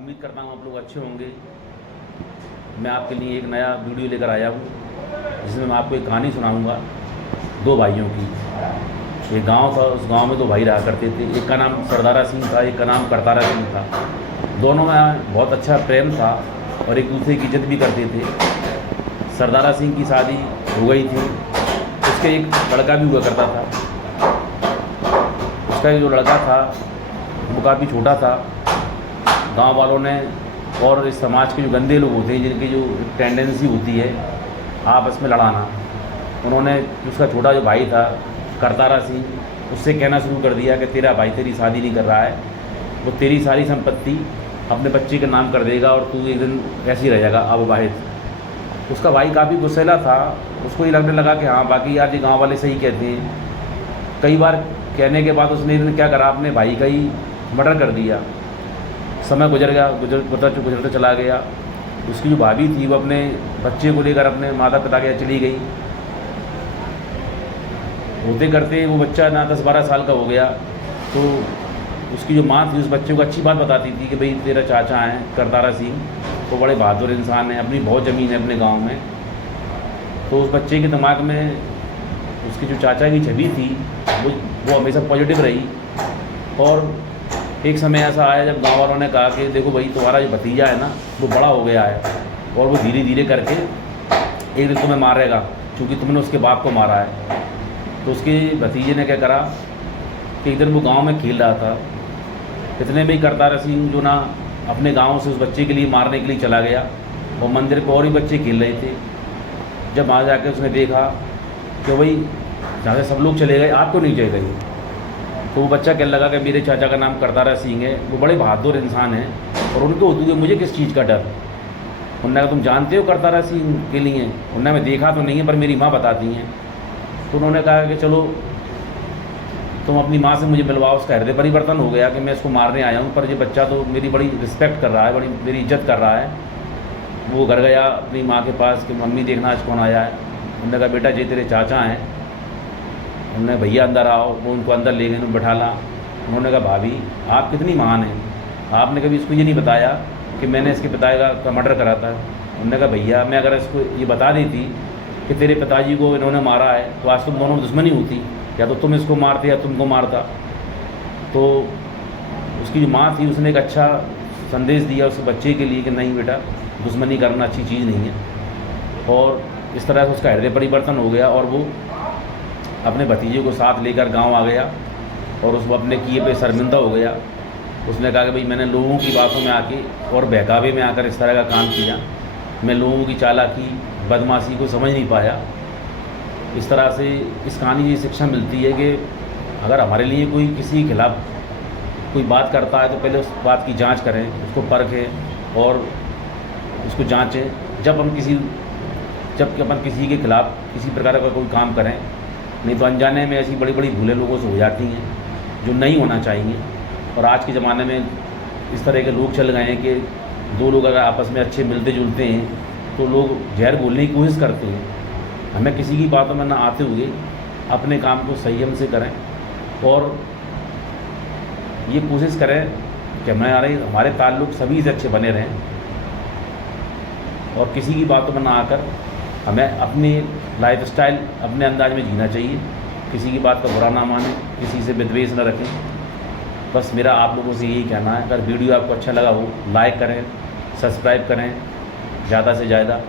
उम्मीद करता हूँ आप लोग अच्छे होंगे। मैं आपके लिए एक नया वीडियो लेकर आया हूँ जिसमें मैं आपको एक कहानी सुनाऊँगा दो भाइयों की। एक गांव था, उस गांव में दो भाई रहा करते थे। एक का नाम सरदारा सिंह था, एक का नाम करतारा सिंह था। दोनों में बहुत अच्छा प्रेम था और एक दूसरे की इज्जत भी करते थे। सरदारा सिंह की शादी हो गई थी, उसके एक लड़का भी हुआ करता था। उसका जो लड़का था वो काफ़ी छोटा था। गांव वालों ने और इस समाज के जो गंदे लोग होते हैं, जिनकी जो टेंडेंसी होती है आपस में लड़ाना, उन्होंने उसका छोटा जो भाई था करतारा सिंह, उससे कहना शुरू कर दिया कि तेरा भाई तेरी शादी नहीं कर रहा है, वो तेरी सारी संपत्ति अपने बच्चे के नाम कर देगा और तू एक दिन ऐसे ही रहेगा अविवाहित। उसका भाई काफ़ी गुस्सैला था। उसको ये लगने लगा कि हाँ बाकी यार ये गाँव वाले सही कहते हैं। कई बार कहने के बाद उसने एक दिन क्या करा, अपने भाई का ही मर्डर कर दिया। समय गुजर गया, गुजरते चला गया। उसकी जो भाभी थी वो अपने बच्चे को लेकर अपने माता पिता के यहाँ चली गई। होते करते वो बच्चा ना 10-12 साल का हो गया तो उसकी जो माँ थी उस बच्चे को अच्छी बात बताती थी कि भाई तेरा चाचा है करतारा सिंह, वो बड़े बहादुर इंसान है, अपनी बहुत ज़मीन है अपने गांव में। तो उस बच्चे के दिमाग में उसकी जो चाचा की छवि थी वो हमेशा पॉजिटिव रही। और एक समय ऐसा आया जब गांव वालों ने कहा कि देखो भाई तुम्हारा जो भतीजा है ना वो बड़ा हो गया है और वो धीरे धीरे करके एक दिन तुम्हें मारेगा क्योंकि तुमने उसके बाप को मारा है। तो उसके भतीजे ने क्या करा कि एक दिन वो गांव में खेल रहा था, इतने में ही करतारा सिंह जो ना अपने गांव से उस बच्चे के लिए मारने के लिए चला गया और मंदिर पर और ही बच्चे खेल रहे थे। जब वहाँ जाकर उसने देखा कि भाई जहाँ से सब लोग चले गए आप तो नहीं चले गए, तो वो बच्चा कहने लगा कि मेरे चाचा का नाम करतारा सिंह है, वो बड़े बहादुर इंसान हैं और उनको होती है मुझे किस चीज़ का डर। उन्होंने कहा तुम जानते हो करतारा सिंह के लिए? उन्होंने मैं देखा तो नहीं है पर मेरी माँ बताती हैं। तो उन्होंने कहा कि चलो तुम अपनी माँ से मुझे मिलवाओ। उसका हृदय परिवर्तन हो गया कि मैं इसको मारने आया हूँ पर ये बच्चा तो मेरी बड़ी रिस्पेक्ट कर रहा है, बड़ी मेरी इज्जत कर रहा है। वो घर गया अपनी माँ के पास कि मम्मी देखना आज कौन आया है। उन्होंने कहा बेटा ये तेरे चाचा हैं। उन्होंने भैया अंदर आओ, वो उनको अंदर ले गए, बैठा ला। उन्होंने कहा भाभी आप कितनी महान हैं, आपने कभी इसको ये नहीं बताया कि मैंने इसके पिता का मर्डर करा था। उन्होंने कहा भैया मैं अगर इसको ये बता देती कि तेरे पिताजी को इन्होंने मारा है तो आज तुम दोनों में दुश्मनी होती, या तो तुम इसको मारते या तुमको मारता। तो उसकी जो माँ थी उसने एक अच्छा संदेश दिया उस बच्चे के लिए कि नहीं बेटा दुश्मनी करना अच्छी चीज़ नहीं है। और इस तरह से उसका हृदय परिवर्तन हो गया और वो अपने भतीजे को साथ लेकर गांव आ गया और उसको अपने किए पे शर्मिंदा हो गया। उसने कहा कि भाई मैंने लोगों की बातों में आके और बहकावे में आकर इस तरह का काम किया, मैं लोगों की चालाकी बदमाशी को समझ नहीं पाया। इस तरह से इस कहानी की शिक्षा मिलती है कि अगर हमारे लिए कोई किसी के खिलाफ कोई बात करता है तो पहले उस बात की जांच करें, उसको परखें और उसको जांचें जब अपन किसी के खिलाफ किसी प्रकार का कोई काम करें। नहीं तो अनजाने में ऐसी बड़ी बड़ी भूलें लोगों से हो जाती हैं जो नहीं होना चाहिए। और आज के ज़माने में इस तरह के लोग चल गए हैं कि दो लोग अगर आपस में अच्छे मिलते जुलते हैं तो लोग जहर बोलने की कोशिश करते हैं। हमें किसी की बातों में ना आते हुए अपने काम को संयम से करें और ये कोशिश करें कि हमारे ताल्लुक़ सभी से अच्छे बने रहें और किसी की बातों में ना आकर हमें अपनी लाइफस्टाइल अपने अंदाज में जीना चाहिए। किसी की बात का बुरा ना मानें, किसी से विद्वेष न रखें। बस मेरा आप लोगों से यही कहना है। अगर वीडियो आपको अच्छा लगा हो लाइक करें, सब्सक्राइब करें ज़्यादा से ज़्यादा।